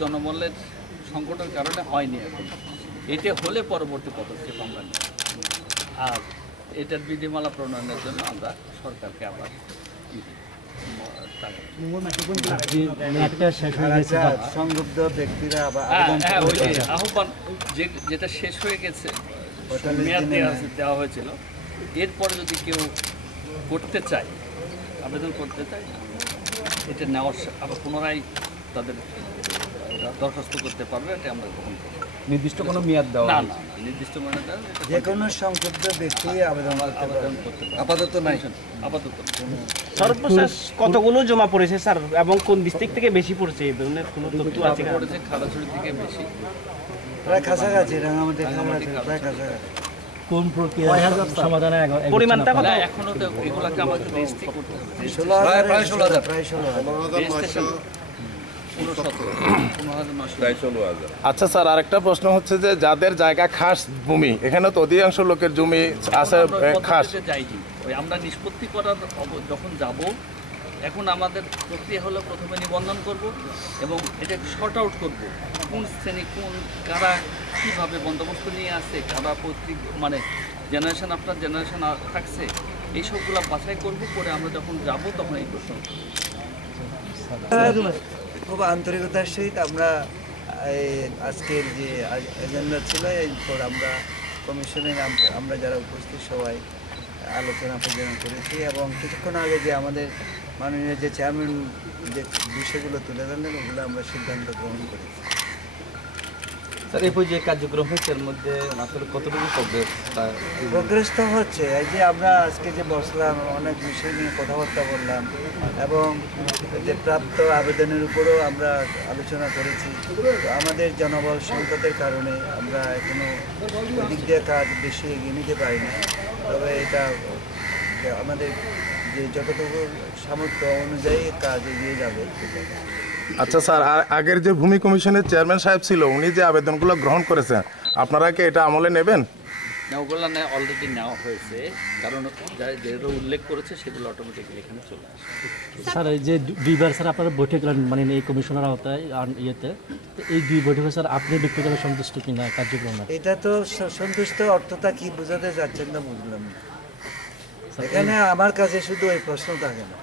জনবলের সংকটের কারণে হয়নি এখন। এটা হলে পরবর্তী পদক্ষেপ আমরা নিই। আর এটার বিধিমালা প্রণয়নের জন্য আমরা সরকারকে আবার সংযুক্ত ব্যক্তিরা আহ্বান যেটা শেষ হয়ে গেছে, মেয়াদ দেওয়া হয়েছিল, এরপরে যদি কেউ করতে চায়, আবেদন করতে চায়, এটা নেওয়ার আবার পুনরায় তাদের দরখাস্ত করতে পারবে। এটা আমরা গ্রহণ করব। নির্দিষ্ট কোনো মেয়াদ দেওয়া না, নির্দিষ্ট মেয়াদ দেওয়া, যে কোনো সংযুক্ত ব্যক্তি আবেদন করতে পারে। আপাতত নাই। আপাতত সর্বশেষ কতগুলো জমা পড়েছে স্যার, এবং কোন ডিস্ট্রিক্ট থেকে বেশি পড়েছে এই ধরনের কোনো তথ্য আছে? পড়েছে খাগড়াছড়ি থেকে বেশি, প্রায় কাছাকাছি, রাঙামাটি প্রায় কাছাকাছি। কোন প্রক্রিয়া সমাধানে পরিমাণটা কত? এখনো তো এগুলাকে আমাকে রেজিস্ট্রি করতে হবে। প্রায় 16,000 আচ্ছা স্যার, আরেকটা প্রশ্ন হচ্ছে যে যাদের জায়গা খাস ভূমি, এখানে তো অধিকাংশ লোকের জমি আছে খাস। আমরা নিষ্পত্তি করার যখন যাব, এখন আমাদের প্রক্রিয়া হলো প্রথমে নিবন্ধন করব এবং এটাকে শর্ট আউট করব, কোন শ্রেণী কোন কারা কীভাবে বন্দোবস্ত নিয়ে আসছে, কারা মানে জেনারেশন আফটার জেনারেশন থাকছে, এইসবগুলো বাছাই করব। করে আমরা যখন যাব তখন এই প্রশ্ন খুব আন্তরিকতার সহিত আমরা আজকের যে এজেন্ডা ছিল, এরপর আমরা কমিশনের আমরা যারা উপস্থিত সবাই আলোচনা পরিচালনা করেছি এবং কিছুক্ষণ আগে যে আমাদের মাননীয় যে চেয়ারম্যান যে বিষয়গুলো তুলে ধরলেন, ওগুলো আমরা সিদ্ধান্ত গ্রহণ করেছি। স্যার, এই যে কার্যক্রম হচ্ছে এর মধ্যে আসলে কতটুকু প্রোগ্রেস তো হচ্ছে। এই যে আমরা আজকে যে বসলাম, অনেক বিষয় নিয়ে কথাবার্তা বললাম এবং যে প্রাপ্ত আবেদনের উপরও আমরা আলোচনা করেছি। আমাদের জনবল সংকটের কারণে আমরা এখনো দিক দিয়ে কাজ বেশি এগিয়ে নিতে পারি না, তবে এটা আমাদের যে যতটুকু সামর্থ্য অনুযায়ী কাজ এগিয়ে যাবে। আচ্ছা স্যার, আগের যে ভূমি কমিশনের চেয়ারম্যান সাহেব ছিল, উনি যে আবেদনগুলো গ্রহণ করেছেন, আপনারা কি এটা আমলে নেবেন? ওগুলো অলরেডি নেওয়া হয়েছে, কারণ যেগুলো উল্লেখ করেছে সেগুলো অটোমেটিক্যালি এখানে চলে আসে। স্যার, এই যে দুইবার স্যার আপনারা বৈঠক করেন মানে এই কমিশনের আওতায় ইয়েতে, এই দুই বৈঠকে স্যার আপনি ব্যক্তিগত সন্তুষ্ট কিনা কার্যক্রম? এটা তো সন্তুষ্ট অর্থটা কি বোঝাতে চাচ্ছেন না বুঝলাম না। এখানে আমার কাছে শুধু এই প্রশ্ন থাকে না,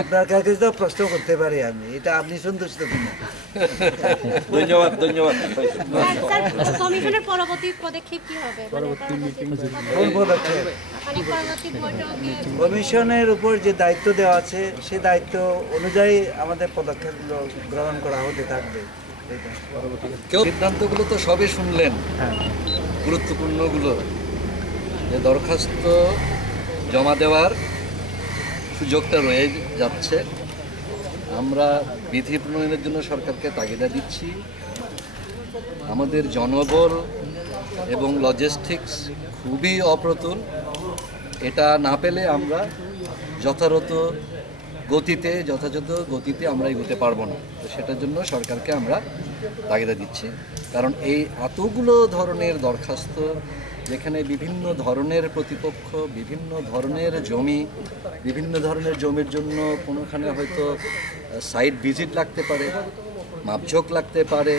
আপনার কাছে তো প্রশ্ন করতে পারি আমি, এটা আপনি সন্তুষ্ট কিনা। ধন্যবাদ। কমিশনের পরবর্তী পদক্ষেপ কি হবে? কমিশনের উপর যে দায়িত্ব দেওয়া আছে, সে দায়িত্ব অনুযায়ী আমাদের পদক্ষেপগুলো গ্রহণ করা হতে থাকবে। সিদ্ধান্তগুলো তো সবই শুনলেন, গুরুত্বপূর্ণগুলো, যে দরখাস্ত জমা দেওয়ার সুযোগটা রয়ে যাচ্ছে। আমরা বিধি প্রণয়নের জন্য সরকারকে তাগিদা দিচ্ছি। আমাদের জনবল এবং লজিস্টিক্স খুবই অপ্রতুল। এটা না পেলে আমরা যথাযথ গতিতে আমরা এগোতে পারবো না। তো সেটার জন্য সরকারকে আমরা তাগিদা দিচ্ছি, কারণ এই এতগুলো ধরনের দরখাস্ত, যেখানে বিভিন্ন ধরনের প্রতিপক্ষ, বিভিন্ন ধরনের জমির জন্য কোনোখানে হয়তো সাইট ভিজিট লাগতে পারে, মাপঝোঁক লাগতে পারে,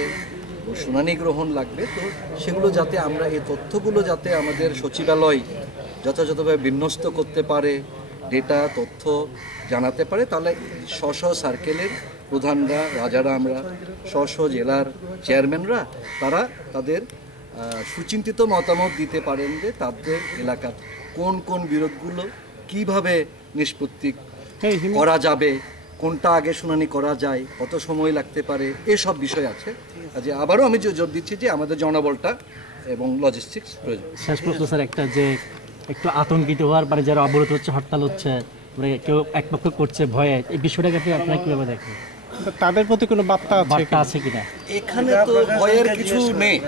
শুনানি গ্রহণ লাগবে। তো সেগুলো যাতে আমরা, এই তথ্যগুলো যাতে আমাদের সচিবালয় যথাযথভাবে বিন্যস্ত করতে পারে, ডেটা তথ্য জানাতে পারে, তাহলে স্ব সার্কেলের প্রধানরা, রাজারা, আমরা স্ব জেলার চেয়ারম্যানরা, তারা তাদের সুচিন্তিত মতামত দিতে পারেন যে তাদের এলাকার কোন বিরোধগুলো কিভাবে নিষ্পত্তি করা যাবে, কোনটা আগে শুনানি করা যায়, কত সময় লাগতে পারে, এসব বিষয় আছে। যে আবারও আমি জোর দিচ্ছি যে আমাদের জনবলটা এবং লজিস্টিক্স প্রয়োজন। শেষ প্রশ্ন স্যার, একটা যে একটু আতঙ্কিত হওয়ার মানে যারা অবরোধ হচ্ছে, হরতাল হচ্ছে, মানে কেউ একপক্ষ করছে ভয়ে, এই বিষয়টাকে আপনারা কীভাবে দেখেন? তাদের প্রতি কোনো বার্তা আছে কিনা? এখানে তো ভয়ের কিছু নেই।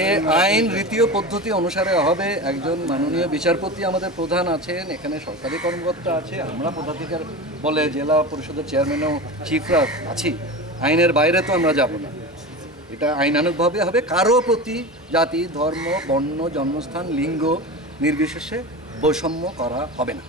এ আইন রীতি ও পদ্ধতি অনুসারে হবে। একজন মাননীয় বিচারপতি আমাদের প্রধান আছেন, এখানে সরকারি কর্মকর্তা আছে, আমরা পদাধিকার বলে জেলা পরিষদের চেয়ারম্যানও চিফরা আছি। আইনের বাইরে তো আমরা যাব না, এটা আইনানুগভাবে হবে। কারো প্রতি জাতি, ধর্ম, বর্ণ, জন্মস্থান, লিঙ্গ নির্বিশেষে বৈষম্য করা হবে না।